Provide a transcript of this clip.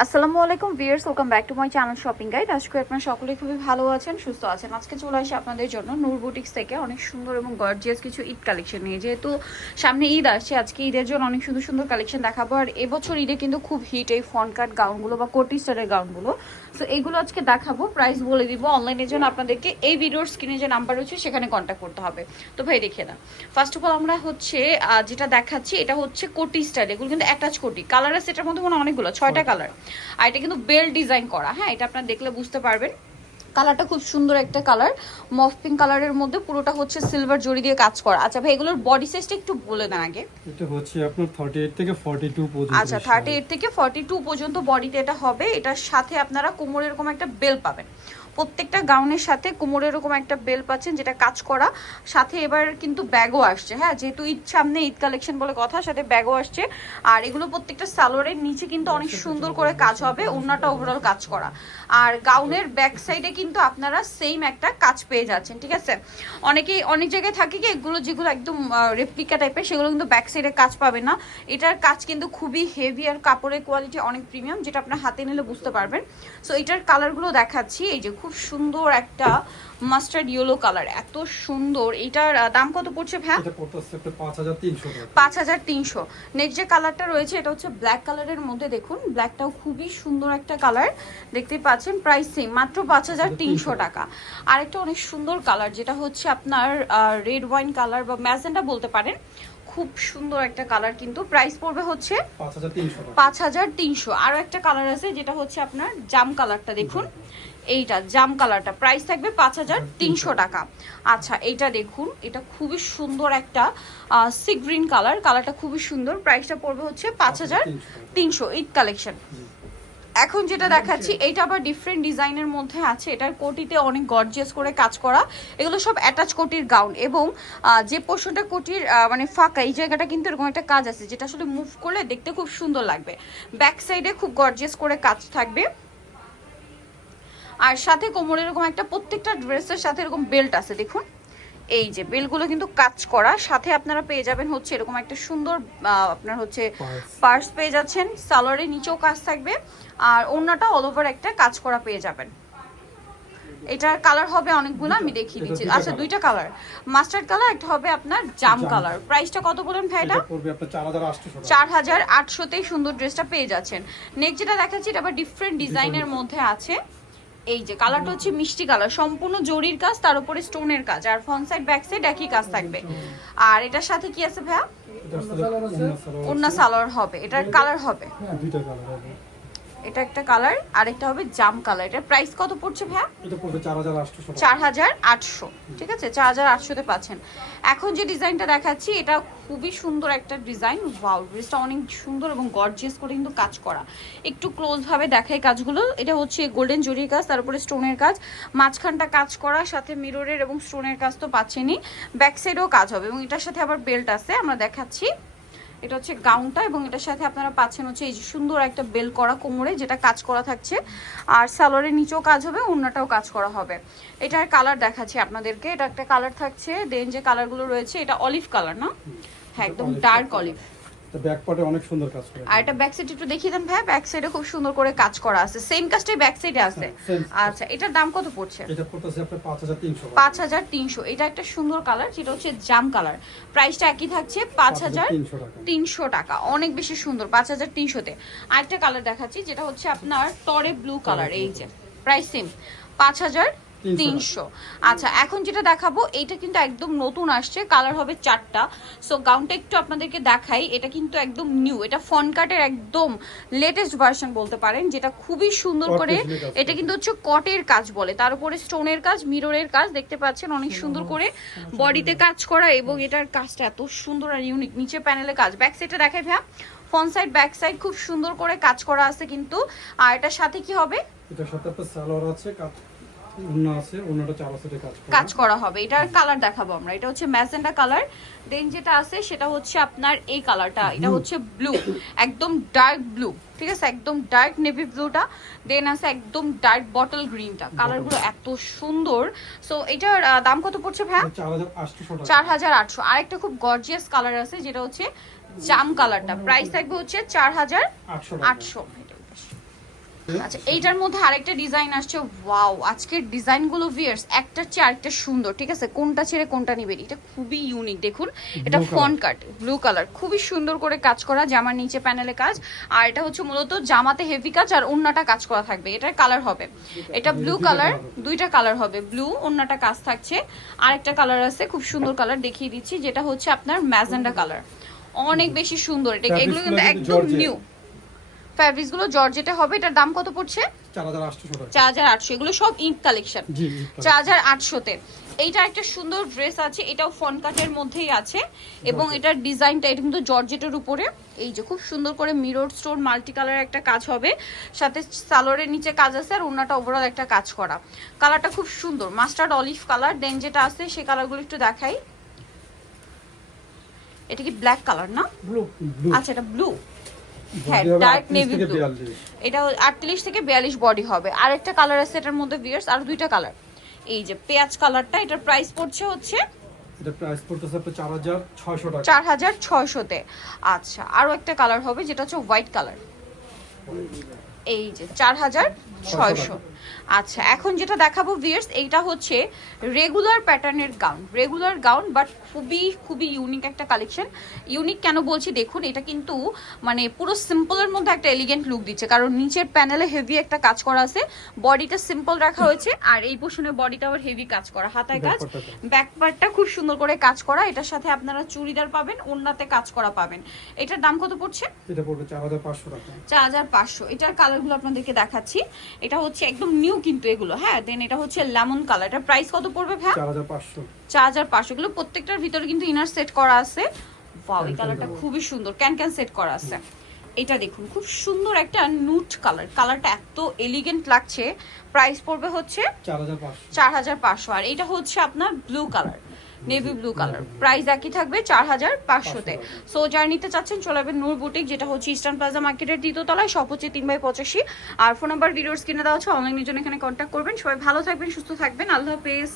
আসসালামু আলাইকুম viewers welcome back to my channel shopping guide. আজকে আপনারা সকলেই খুবই ভালো আছেন সুস্থ আছেন। আজকে চলে আসি আপনাদের জন্য নূর বুটিক্স থেকে। অনেক সুন্দর এবং গর্জিয়াস কিছু ঈদ কালেকশন নিয়ে। যেহেতু সামনে ঈদ আসছে আজকে ঈদের জন্য অনেক সুন্দর সুন্দর কালেকশন দেখাবো। আর এবছর ঈদে কিন্তু খুব হিট এই ফন কাট গাউনগুলো বা কোটি স্টারের গাউনগুলো সো এইগুলো আজকে দেখাবো প্রাইস বলে দিব অনলাইনের জন্য আপনাদেরকে। এই ভিডিওর স্ক্রিনে যে নাম্বার রয়েছে সেখানে কন্ট্যাক্ট করতে হবে। তো ভাই দেখিয়ে না ফার্স্ট অফ অল আমরা হচ্ছে যেটা দেখাচ্ছি এটা হচ্ছে কোটি স্টাইল। এগুলো কিন্তু অ্যাটাচ কোটি। কালার আছে এটার মধ্যে মনে হয় অনেকগুলো ছয়টা কালার আর এটা কিন্তু বেল ডিজাইন করা হ্যাঁ এটা আপনার দেখলে বুঝতে পারবেন। কালারটা খুব সুন্দর একটা কালার। মফ পিঙ্ক কালারের মধ্যে পুরোটা হচ্ছে সিলভার জড়ি দিয়ে কাজ করা। আচ্ছা ভাই এগুলোর বডি সাইজটা একটু বলে দেন আগে। এটা হচ্ছে আপনার থার্টি এইট থেকে ফর্টি টু পর্যন্ত আচ্ছা থার্টি এইট থেকে ফর্টি টু পর্যন্ত বডিতে এটা হবে। এটার সাথে আপনারা কোমরে এরকম একটা বেল পাবেন। প্রত্যেকটা গাউনের সাথে কোমরে এরকম একটা বেল পাচ্ছেন যেটা কাজ করা। সাথে এবার কিন্তু ব্যাগও আসছে হ্যাঁ? যেহেতু ঈদ সামনে ঈদ কালেকশন বলে কথা সাথে ব্যাগও আসছে। আর এগুলো প্রত্যেকটা সালোয়ারের নিচে কিন্তু অনেক সুন্দর করে কাজ হবে অন্যটা ওভারঅল কাজ করা। আর গাউনের ব্যাক সাইডে কিন্তু আপনারা সেম একটা কাজ পেয়ে যাচ্ছেন ঠিক আছে? অনেকেই অনেক জায়গায় থাকে কি এগুলো যেগুলো একদম রেপ্লিকা টাইপের সেগুলো কিন্তু ব্যাক সাইডে কাজ পাবে না। এটার কাজ কিন্তু খুবই হেভি আর কাপড়ের কোয়ালিটি অনেক প্রিমিয়াম যেটা আপনার হাতে নিলে বুঝতে পারবেন। সো এটার কালারগুলো দেখাচ্ছি এই যে খুব সুন্দর একটা মাস্টার্ড ইয়েলো কালার এত সুন্দর। এটার দাম কত পড়ছে ভ্যা? পাঁচ হাজার তিনশো নেক্সট যে কালারটা রয়েছে এটা হচ্ছে ব্ল্যাক কালারের মধ্যে দেখুন ব্ল্যাকটাও খুবই সুন্দর একটা কালার দেখতে পাচ্ছেন প্রাইস সেম মাত্র পাঁচ হাজার তিনশো টাকা। আরেকটা অনেক সুন্দর কালার যেটা হচ্ছে আপনার রেড ওয়াইন কালার বা ম্যাজেন্টা বলতে পারেন খুব সুন্দর একটা কালার কিন্তু। প্রাইস পড়বে হচ্ছে পাঁচ হাজার তিনশো টাকা। পাঁচ হাজার তিনশো। আরও একটা কালার আছে যেটা হচ্ছে আপনার জাম কালারটা দেখুন। এইটা জাম কালারটা। প্রাইস থাকবে পাঁচ হাজার তিনশো টাকা। আচ্ছা এইটা দেখুন এটা খুবই সুন্দর একটা সি গ্রিন কালার কালারটা খুবই সুন্দর। প্রাইসটা পড়বে হচ্ছে পাঁচ হাজার তিনশো ঈদ কালেকশন এখন যেটা দেখাচ্ছি এটা আবার ডিফারেন্ট ডিজাইনের মধ্যে আছে। এটার কোটিতে অনেক গর্জিয়াস করে কাজ করা। এগুলো সব অ্যাটাচ কোটির গাউন এবং যে পোর্শনটা কোটির মানে ফাঁকা এই জায়গাটা কিন্তু এরকম একটা কাজ আছে যেটা আসলে মুভ করলে দেখতে খুব সুন্দর লাগবে। ব্যাক সাইডে খুব গর্জিয়াস করে কাজ থাকবে। আর সাথে কোমরে এরকম একটা প্রত্যেকটা ড্রেসের সাথে এরকম বেল্ট আছে দেখুন। এই যে বেলগুলো কিন্তু কাজ করা। সাথে আপনারা পেয়ে যাবেন হচ্ছে এরকম একটা সুন্দর আপনার হচ্ছে পার্স পেয়ে যাচ্ছেন। সালোয়ারের নিচেও কাজ থাকবে। আর অন্যটা অল ওভার একটা কাজ করা পেয়ে যাবেন। এটার কালার হবে অনেকগুলো আমি দেখিয়ে দিচ্ছি। আচ্ছা দুইটা কালার মাস্টার্ড কালার একটা হবে আপনার জাম। কালার প্রাইসটা কত বলেন ভাইটা? চার হাজার আটশোতেই সুন্দর ড্রেসটা পেয়ে যাচ্ছেন। নেক্সট যেটা দেখাচ্ছি এটা আবার ডিফারেন্ট ডিজাইনের মধ্যে আছে। এই যে কালারটা হচ্ছে মিষ্টি কালার। সম্পূর্ণ জরির কাজ তার উপরে স্টোনের কাজ আর ফ্রন্ট সাইড ব্যাক সাইড একই কাজ থাকবে। আর এটার সাথে কি আছে ভাইয়া? অন্য সালোয়ার সালোয়ার হবে এটার কালার হবে। হ্যাঁ দুইটা কালার হবে। এটা একটা কালার আর একটা হবে জাম কালার। এটার প্রাইস কত পড়ছে ভাইয়া? হাজার আটশো চার হাজার আটশো ঠিক আছে? চার হাজার আটশোতে পাচ্ছেন। এখন যে ডিজাইনটা দেখাচ্ছি এটা খুবই সুন্দর একটা ডিজাইন। ওয়াও ড্রেসটা অনেক সুন্দর এবং গর্জিয়াস করে কিন্তু কাজ করা। একটু ক্লোজ ভাবে দেখাই কাজগুলো। এটা হচ্ছে গোল্ডেন জরির কাজ তারপরে স্টোনের কাজ। মাঝখানটা কাজ করা সাথে মিররের এবং স্টোনের কাজ তো পাচ্ছেনই। ব্যাক সাইডেও কাজ হবে এবং এটার সাথে আবার বেল্ট আছে আমরা দেখাচ্ছি। এটা হচ্ছে গাউনটা এবং এটার সাথে আপনারা পাচ্ছেন হচ্ছে এই যে সুন্দর একটা বেল করা কোমরে যেটা কাজ করা থাকছে। আর সালোয়ারের নিচেও কাজ হবে অন্যটাও কাজ করা হবে। এটার কালার দেখাচ্ছি আপনাদেরকে। এটা একটা কালার থাকছে দেন যে কালারগুলো রয়েছে এটা অলিভ কালার না? হ্যাঁ একদম ডার্ক অলিভ। ব্যাক পার্টে অনেক সুন্দর কাজ করে আর এটা ব্যাক সাইড একটু দেখিয়ে দেন ভাই ব্যাক সাইডে খুব সুন্দর করে কাজ করা আছে। সেম কাজটাই ব্যাক সাইডে আছে। আচ্ছা এটার দাম কত পড়ছে? এটা পড়তেছে আপনার এটা একটা সুন্দর কালার যেটা হচ্ছে জাম কালার প্রাইসটা একই থাকছে পাঁচ হাজার তিনশো টাকা। তিনশো টাকা। অনেক বেশি সুন্দর পাঁচ হাজার তিনশোতে। আরেকটা কালার দেখাচ্ছি যেটা হচ্ছে আপনার টরে ব্লু কালার এই যে। প্রাইস সেম পাঁচ হাজার তিনশো আচ্ছা এখন যেটা দেখাবো এইটা কিন্তু একদম নতুন আসছে কালার হবে চারটা। সো গাউনটা একটু আপনাদেরকে দেখাই এটা কিন্তু একদম নিউ এটা ফন কাটের একদম লেটেস্ট ভার্সন বলতে পারেন যেটা খুবই সুন্দর করে এটা কিন্তু হচ্ছে কটের কাজ বলে তার উপরে স্টোনের কাজ মিররের কাজ দেখতে পাচ্ছেন অনেক সুন্দর করে বডিতে কাজ করা এবং এটার কাজটা এত সুন্দর আর ইউনিক নিচে প্যানেলে কাজ। ব্যাক সাইডটা দেখাই ভাইয়া ফ্রন্ট সাইড ব্যাক সাইড খুব সুন্দর করে কাজ করা আছে কিন্তু। আর এটার সাথে কি হবে? এটার সাথে আপনার সালোয়ার আছে কাজ আছে অন্যটা চার হাজার কাজ করে। কাজ করা হবে। এটার কালার দেখাবো আমরা। এটা হচ্ছে ম্যাজেন্ডা কালার দেন যেটা আছে সেটা হচ্ছে আপনার এই কালারটা এটা হচ্ছে ব্লু একদম ডার্ক ব্লু ঠিক আছে? একদম ডার্ক নেভি ব্লুটা দেন আছে একদম ডার্ক বটল গ্রিনটা কালারগুলো এত সুন্দর। সো এটার দাম কত পড়ছে ভাইয়া? চার হাজার আটশো আরেকটা খুব গর্জিয়াস কালার আছে যেটা হচ্ছে জাম কালারটা প্রাইস থাকবে হচ্ছে চার হাজার আটশো। আচ্ছা এইটার মধ্যে আরেকটা ডিজাইন আসছে ওয়াও আজকের ডিজাইনগুলো ভিয়ার্স একটার চেয়ে আরেকটা সুন্দর ঠিক আছে? কোনটা ছেড়ে কোনটা নিবেন? এটা খুবই ইউনিক দেখুন এটা ফন কাট ব্লু কালার খুবই সুন্দর করে কাজ করা জামার নিচে প্যানেলে কাজ আর এটা হচ্ছে মূলত জামাতে হেভি কাজ আর ওন্নাটা কাজ করা থাকবে এটার কালার হবে। এটা ব্লু কালার দুইটা কালার হবে ব্লু ওন্নাটা কাজ থাকছে। আরেকটা কালার আছে খুব সুন্দর কালার দেখিয়ে দিচ্ছি যেটা হচ্ছে আপনার ম্যাজেন্ডা কালার অনেক বেশি সুন্দর এটা এগুলো কিন্তু একদম নিউ ফ্যাব্রিক্সগুলো জর্জেটে হবে। এটার দাম কত পড়ছে? চার হাজার আটশো এগুলো সব ইট কালেকশন চার হাজার আটশোতে। এইটা একটা সুন্দর ড্রেস আছে। এটাও ফন কাটের মধ্যেই আছে। এবং এটার ডিজাইনটা এটা কিন্তু জর্জেটের উপরে। এই যে খুব সুন্দর করে মিরর স্টোন মাল্টি কালার একটা কাজ হবে। সাথে সালোয়ারের নিচে কাজ আছে আর ওনাটা ওভারঅল একটা কাজ করা। কালারটা খুব সুন্দর। মাস্টার্ড অলিভ কালার দেন যেটা আছে সেই কালারগুলো একটু দেখাই। এটা কি ব্ল্যাক কালার না? ব্লু আচ্ছা এটা ব্লু হ্যাঁ ডার্ক নেভি ব্লু এটা আটত্রিশ থেকে বিয়াল্লিশ বডি হবে। আর একটা কালার আছে এটার মধ্যে বিয়ার্স আর দুইটা কালার এই যে পেঁয়াজ কালারটা এটার প্রাইস পড়ছে হচ্ছে এটা প্রাইস পড়তেছে আপনার টাকা। আচ্ছা আরও একটা কালার হবে যেটা হচ্ছে হোয়াইট কালার এই যে চার হাজার ছয়শো। আচ্ছা এখন যেটা দেখাবো ভিয়ার্স এইটা হচ্ছে রেগুলার প্যাটার্নের গাউন রেগুলার গাউন বাট খুবই খুবই ইউনিক একটা কালেকশন ইউনিক কেন বলছি? দেখুন এটা কিন্তু মানে পুরো সিম্পলের মধ্যে একটা এলিগেন্ট লুক দিচ্ছে। কারণ নিচের প্যানেলে হেভি একটা কাজ করা আছে। বডিটা সিম্পল রাখা হয়েছে। আর এই পোর্শনে বডিটা আবার হেভি কাজ করা। হাতায় কাজ। ব্যাক পার্টটা খুব সুন্দর করে কাজ করা। এটার সাথে আপনারা চুড়িদার পাবেন ওন্নাতে কাজ করা পাবেন। এটার দাম কত পড়ছে? এটা পড়বে চার হাজার পাঁচশো টাকা। চার হাজার পাঁচশো। এটার কালারগুলো আপনাদেরকে দেখাচ্ছি। এটা হচ্ছে একদম নিউ কিন্তু এগুলো। হ্যাঁ দেন এটা হচ্ছে লেমন কালার এটার প্রাইস কত পড়বে ভাই চার হাজার পাঁচশো। চার এগুলো প্রত্যেকটার ভিতরে কিন্তু ইনার সেট করা আছে। ওয়াও এই কালারটা খুবই সুন্দর। ক্যান ক্যান সেট করা আছে। এটা দেখুন খুব সুন্দর একটা নুট কালার কালারটা এত এলিগেন্ট লাগছে। প্রাইস পড়বে হচ্ছে চার হাজার পাঁচশো। আর এটা হচ্ছে আপনার blue colour navy blue colour price একই থাকবে চার হাজার পাঁচশোতে। সো যার নিতে চাচ্ছেন, চলে যাবেন নূর বুটিক যেটা হচ্ছে ইস্টার্ন প্লাজা মার্কেটের দ্বিতীয়তলায় সব হচ্ছে তিন বাই পঁচাশি। আর ফোন নাম্বার ভিডিওর স্ক্রিনে দেওয়া হচ্ছে অনলাইনের জন্য এখানে কন্ট্যাক্ট করবেন। সবাই ভালো থাকবেন, সুস্থ থাকবেন। আল্লাহ হাফেজ।